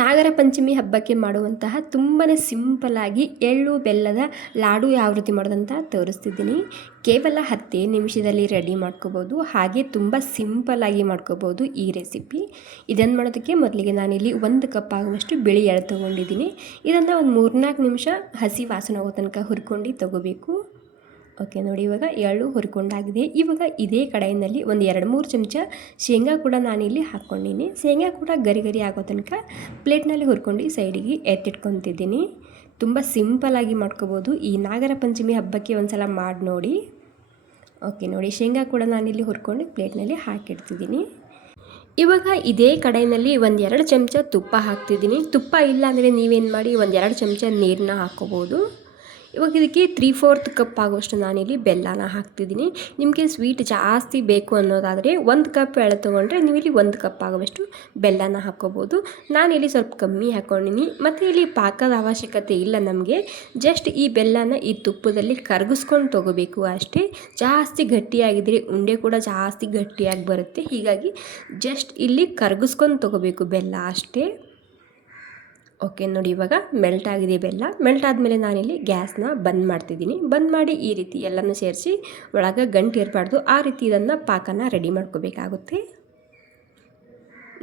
ನಾಗರ ಪಂಚಮಿ ಹಬ್ಬಕ್ಕೆ ಮಾಡುವಂತಹ ತುಂಬಾ ಸಿಂಪಲ್ಲಾಗಿ ಎಳ್ಳು ಬೆಲ್ಲದ ಲಾಡು ಯಾವ ರೀತಿ ಮಾಡೋದಂತ ತೋರಿಸ್ತಿದ್ದೀನಿ. ಕೇವಲ 10 ನಿಮಿಷದಲ್ಲಿ ರೆಡಿ ಮಾಡ್ಕೋಬೋದು. ಹಾಗೆ ತುಂಬ ಸಿಂಪಲ್ಲಾಗಿ ಮಾಡ್ಕೋಬೋದು ಈ ರೆಸಿಪಿ. ಇದನ್ನು ಮಾಡೋದಕ್ಕೆ ಮೊದಲಿಗೆ ನಾನಿಲ್ಲಿ 1 ಕಪ್ ಆಗುವಷ್ಟು ಬಿಳಿ ಎಳ್ಳು ತೊಗೊಂಡಿದ್ದೀನಿ. ಇದನ್ನು ಒಂದು 3-4 ನಿಮಿಷ ಹಸಿ ವಾಸನೆ ಹೋಗೋ ತನಕ ಹುರ್ಕೊಂಡು ತೊಗೋಬೇಕು. ಓಕೆ ನೋಡಿ, ಇವಾಗ ಎಳ್ಳು ಹುರ್ಕೊಂಡಾಗಿದೆ. ಇವಾಗ ಇದೇ ಕಡಾಯಿನಲ್ಲಿ ಒಂದು 2-3 ಚಮಚ ಶೇಂಗಾ ಕೂಡ ನಾನಿಲ್ಲಿ ಹಾಕ್ಕೊಂಡಿನಿ. ಶೇಂಗಾ ಕೂಡ ಗರಿ ಗರಿ ಆಗೋ ತನಕ ಪ್ಲೇಟ್ನಲ್ಲಿ ಹುರ್ಕೊಂಡು ಸೈಡಿಗೆ ಎತ್ತಿಟ್ಕೊತಿದ್ದೀನಿ. ತುಂಬ ಸಿಂಪಲ್ಲಾಗಿ ಮಾಡ್ಕೋಬೋದು. ಈ ನಾಗರ ಪಂಚಮಿ ಹಬ್ಬಕ್ಕೆ ಒಂದು ಸಲ ಮಾಡಿ ನೋಡಿ. ಓಕೆ ನೋಡಿ, ಶೇಂಗಾ ಕೂಡ ನಾನಿಲ್ಲಿ ಹುರ್ಕೊಂಡು ಪ್ಲೇಟ್ನಲ್ಲಿ ಹಾಕಿಡ್ತಿದ್ದೀನಿ. ಇವಾಗ ಇದೇ ಕಡಾಯಿನಲ್ಲಿ 1-2 ಚಮಚ ತುಪ್ಪ ಹಾಕ್ತಿದ್ದೀನಿ. ತುಪ್ಪ ಇಲ್ಲ ಅಂದರೆ ನೀವೇನು ಮಾಡಿ 1-2 ಚಮಚ ನೀರನ್ನ ಹಾಕ್ಕೋಬೋದು. ಇವಾಗ ಇದಕ್ಕೆ 3/4 ಕಪ್ ಆಗುವಷ್ಟು ನಾನಿಲ್ಲಿ ಬೆಲ್ಲನ ಹಾಕ್ತಿದ್ದೀನಿ. ನಿಮಗೆ ಸ್ವೀಟ್ ಜಾಸ್ತಿ ಬೇಕು ಅನ್ನೋದಾದರೆ 1 ಕಪ್ ಎಳ್ಳು ತೊಗೊಂಡ್ರೆ ನೀವಿಲ್ಲಿ 1 ಕಪ್ ಆಗುವಷ್ಟು ಬೆಲ್ಲನ ಹಾಕ್ಕೋಬೋದು. ನಾನಿಲ್ಲಿ ಸ್ವಲ್ಪ ಕಮ್ಮಿ ಹಾಕ್ಕೊಂಡಿನಿ. ಮತ್ತು ಇಲ್ಲಿ ಪಾಕದ ಅವಶ್ಯಕತೆ ಇಲ್ಲ ನಮಗೆ. ಜಸ್ಟ್ ಈ ಬೆಲ್ಲನ ಈ ತುಪ್ಪದಲ್ಲಿ ಕರಗಿಸ್ಕೊಂಡು ತೊಗೋಬೇಕು ಅಷ್ಟೇ. ಜಾಸ್ತಿ ಗಟ್ಟಿಯಾಗಿದ್ದರೆ ಉಂಡೆ ಕೂಡ ಜಾಸ್ತಿ ಗಟ್ಟಿಯಾಗಿ ಬರುತ್ತೆ. ಹೀಗಾಗಿ ಜಸ್ಟ್ ಇಲ್ಲಿ ಕರಗಿಸ್ಕೊಂಡು ತೊಗೋಬೇಕು ಬೆಲ್ಲ ಅಷ್ಟೇ. ಓಕೆ ನೋಡಿ, ಇವಾಗ ಮೆಲ್ಟ್ ಆಗಿದೆ ಬೆಲ್ಲ. ಮೆಲ್ಟ್ ಆದಮೇಲೆ ನಾನಿಲ್ಲಿ ಗ್ಯಾಸ್ನ ಬಂದ್ ಮಾಡ್ತಿದ್ದೀನಿ. ಬಂದ್ ಮಾಡಿ ಈ ರೀತಿ ಎಲ್ಲನೂ ಸೇರಿಸಿ ಒಳಗೆ ಗಂಟು ಇರಬಾರ್ದು ಆ ರೀತಿ ಇದನ್ನು ಪಾಕನ ರೆಡಿ ಮಾಡ್ಕೋಬೇಕಾಗುತ್ತೆ.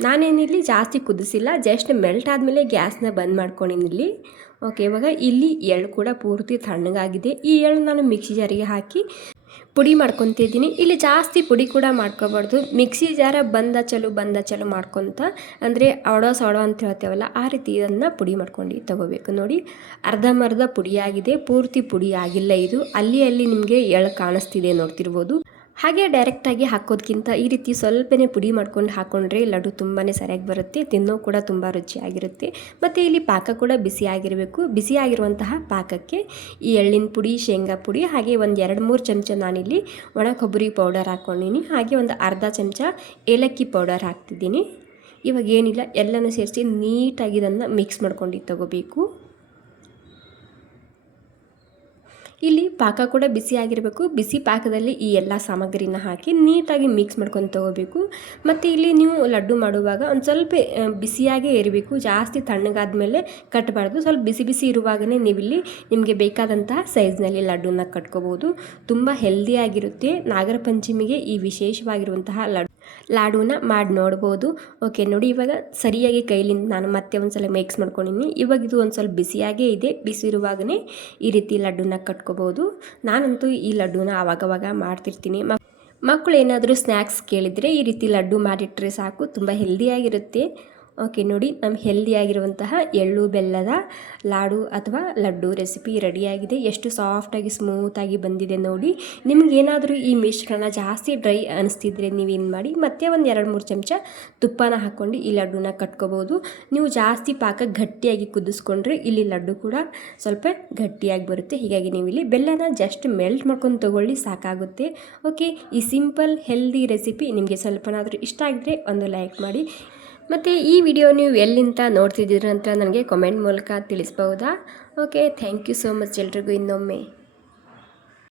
ನಾನೇನಿಲ್ಲಿ ಜಾಸ್ತಿ ಕುದಿಸಿಲ್ಲ, ಜಸ್ಟ್ ಮೆಲ್ಟ್ ಆದಮೇಲೆ ಗ್ಯಾಸ್ನ ಬಂದ್ ಮಾಡ್ಕೊಂಡಿನಿಲ್ಲಿ. ಓಕೆ, ಇವಾಗ ಇಲ್ಲಿ ಎಳ್ಳು ಕೂಡ ಪೂರ್ತಿ ತಣ್ಣಗಾಗಿದೆ. ಈ ಎಳ್ಳು ನಾನು ಮಿಕ್ಸಿ ಜಾರಿಗೆ ಹಾಕಿ ಪುಡಿ ಮಾಡ್ಕೊತಿದ್ದೀನಿ. ಇಲ್ಲಿ ಜಾಸ್ತಿ ಪುಡಿ ಕೂಡ ಮಾಡ್ಕೋಬಾರ್ದು. ಮಿಕ್ಸಿ ಜಾರ ಬಂದ ಚಲೋ ಮಾಡ್ಕೊತ, ಅಂದರೆ ಅವಡೋ ಸವಡೋ ಅಂತ ಹೇಳ್ತೇವಲ್ಲ ಆ ರೀತಿ ಇದನ್ನು ಪುಡಿ ಮಾಡ್ಕೊಂಡು ತೊಗೋಬೇಕು. ನೋಡಿ, ಅರ್ಧಂಬರ್ಧ ಪುಡಿಯಾಗಿದೆ, ಪೂರ್ತಿ ಪುಡಿ ಆಗಿಲ್ಲ ಇದು. ಅಲ್ಲಿ ನಿಮಗೆ ಎಳ್ಳು ಕಾಣಿಸ್ತಿದೆ ನೋಡ್ತಿರ್ಬೋದು. ಹಾಗೆ ಡೈರೆಕ್ಟಾಗಿ ಹಾಕೋದಕ್ಕಿಂತ ಈ ರೀತಿ ಸ್ವಲ್ಪನೇ ಪುಡಿ ಮಾಡ್ಕೊಂಡು ಹಾಕ್ಕೊಂಡ್ರೆ ಲಡ್ಡು ತುಂಬಾ ಸರಿಯಾಗಿ ಬರುತ್ತೆ. ತಿನ್ನೋ ಕೂಡ ತುಂಬ ರುಚಿಯಾಗಿರುತ್ತೆ. ಮತ್ತು ಇಲ್ಲಿ ಪಾಕ ಕೂಡ ಬಿಸಿಯಾಗಿರಬೇಕು. ಬಿಸಿಯಾಗಿರುವಂತಹ ಪಾಕಕ್ಕೆ ಈ ಎಳ್ಳಿನ ಪುಡಿ, ಶೇಂಗಾ ಪುಡಿ, ಹಾಗೆ ಒಂದು 2-3 ಚಮಚ ನಾನಿಲ್ಲಿ ಒಣ ಕೊಬ್ಬರಿ ಪೌಡರ್ ಹಾಕ್ಕೊಂಡಿನಿ. ಹಾಗೆ ಒಂದು ಅರ್ಧ ಚಮಚ ಏಲಕ್ಕಿ ಪೌಡರ್ ಹಾಕ್ತಿದ್ದೀನಿ. ಇವಾಗ ಏನಿಲ್ಲ, ಎಲ್ಲನೂ ಸೇರಿಸಿ ನೀಟಾಗಿ ಇದನ್ನು ಮಿಕ್ಸ್ ಮಾಡ್ಕೊಂಡು ತಗೋಬೇಕು. ಇಲ್ಲಿ ಪಾಕ ಕೂಡ ಬಿಸಿಯಾಗಿರಬೇಕು. ಬಿಸಿ ಪಾಕದಲ್ಲಿ ಈ ಎಲ್ಲ ಸಾಮಗ್ರಿನ ಹಾಕಿ ನೀಟಾಗಿ ಮಿಕ್ಸ್ ಮಾಡ್ಕೊಂಡು ತೊಗೋಬೇಕು. ಮತ್ತು ಇಲ್ಲಿ ನೀವು ಲಡ್ಡು ಮಾಡುವಾಗ ಒಂದು ಸ್ವಲ್ಪ ಬಿಸಿಯಾಗೇ ಇರಬೇಕು. ಜಾಸ್ತಿ ತಣ್ಣಗಾದ್ಮೇಲೆ ಕಟ್ಟಬಾರ್ದು. ಸ್ವಲ್ಪ ಬಿಸಿ ಇರುವಾಗಲೇ ನೀವಿಲ್ಲಿ ನಿಮಗೆ ಬೇಕಾದಂತಹ ಸೈಜ್ನಲ್ಲಿ ಲಡ್ಡುನ ಕಟ್ಕೋಬೋದು. ತುಂಬ ಹೆಲ್ದಿಯಾಗಿರುತ್ತೆ. ನಾಗರ ಪಂಚಮಿಗೆ ಈ ವಿಶೇಷವಾಗಿರುವಂತಹ ಲಾಡುನ ಮಾಡಿ ನೋಡ್ಬೋದು. ಓಕೆ ನೋಡಿ, ಇವಾಗ ಸರಿಯಾಗಿ ಕೈಲಿಂದ ನಾನು ಮತ್ತೆ ಒಂದು ಸಲ ಮಿಕ್ಸ್ ಮಾಡ್ಕೊಂಡಿನಿ. ಇವಾಗ ಇದು ಒಂದು ಸ್ವಲ್ಪ ಬಿಸಿಯಾಗೇ ಇದೆ. ಬಿಸಿ ಇರುವಾಗಲೇ ಈ ರೀತಿ ಲಡ್ಡುನ ಕಟ್ಕೋಬೋದು. ನಾನಂತೂ ಈ ಲಡ್ಡುನ ಆವಾಗವಾಗ ಮಾಡ್ತಿರ್ತೀನಿ. ಮಕ್ಕಳು ಏನಾದರೂ ಸ್ನ್ಯಾಕ್ಸ್ ಕೇಳಿದರೆ ಈ ರೀತಿ ಲಡ್ಡು ಮಾಡಿಟ್ರೆ ಸಾಕು, ತುಂಬ ಹೆಲ್ದಿಯಾಗಿರುತ್ತೆ. ಓಕೆ ನೋಡಿ, ನಮ್ಮ ಹೆಲ್ದಿಯಾಗಿರುವಂತಹ ಎಳ್ಳು ಬೆಲ್ಲದ ಲಾಡು ಅಥವಾ ಲಡ್ಡು ರೆಸಿಪಿ ರೆಡಿಯಾಗಿದೆ. ಎಷ್ಟು ಸಾಫ್ಟಾಗಿ ಸ್ಮೂತಾಗಿ ಬಂದಿದೆ ನೋಡಿ. ನಿಮಗೇನಾದರೂ ಈ ಮಿಶ್ರಣ ಜಾಸ್ತಿ ಡ್ರೈ ಅನಿಸ್ತಿದ್ರೆ ನೀವೇನು ಮಾಡಿ ಮತ್ತೆ ಒಂದು 2-3 ಚಮಚ ತುಪ್ಪನ ಹಾಕ್ಕೊಂಡು ಈ ಲಡ್ಡುನ ಕಟ್ಕೋಬೋದು. ನೀವು ಜಾಸ್ತಿ ಪಾಕ ಗಟ್ಟಿಯಾಗಿ ಕುದಿಸ್ಕೊಂಡ್ರೆ ಇಲ್ಲಿ ಲಡ್ಡು ಕೂಡ ಸ್ವಲ್ಪ ಗಟ್ಟಿಯಾಗಿ ಬರುತ್ತೆ. ಹೀಗಾಗಿ ನೀವು ಇಲ್ಲಿ ಬೆಲ್ಲನ ಜಸ್ಟ್ ಮೆಲ್ಟ್ ಮಾಡ್ಕೊಂಡು ತೊಗೊಳ್ಳಿ, ಸಾಕಾಗುತ್ತೆ. ಓಕೆ, ಈ ಸಿಂಪಲ್ ಹೆಲ್ದಿ ರೆಸಿಪಿ ನಿಮಗೆ ಸ್ವಲ್ಪನಾದರೂ ಇಷ್ಟ ಆಗಿದ್ರೆ ಒಂದು ಲೈಕ್ ಮಾಡಿ. ಮತ್ತು ಈ ವಿಡಿಯೋ ನೀವು ಎಲ್ಲಿಂದ ನೋಡ್ತಿದ್ದೀರ ಅಂತ ನನಗೆ ಕಮೆಂಟ್ ಮೂಲಕ ತಿಳಿಸ್ಬೋದಾ? Okay, thank you so much ಎಲ್ರಿಗೂ ಇನ್ನೊಮ್ಮೆ.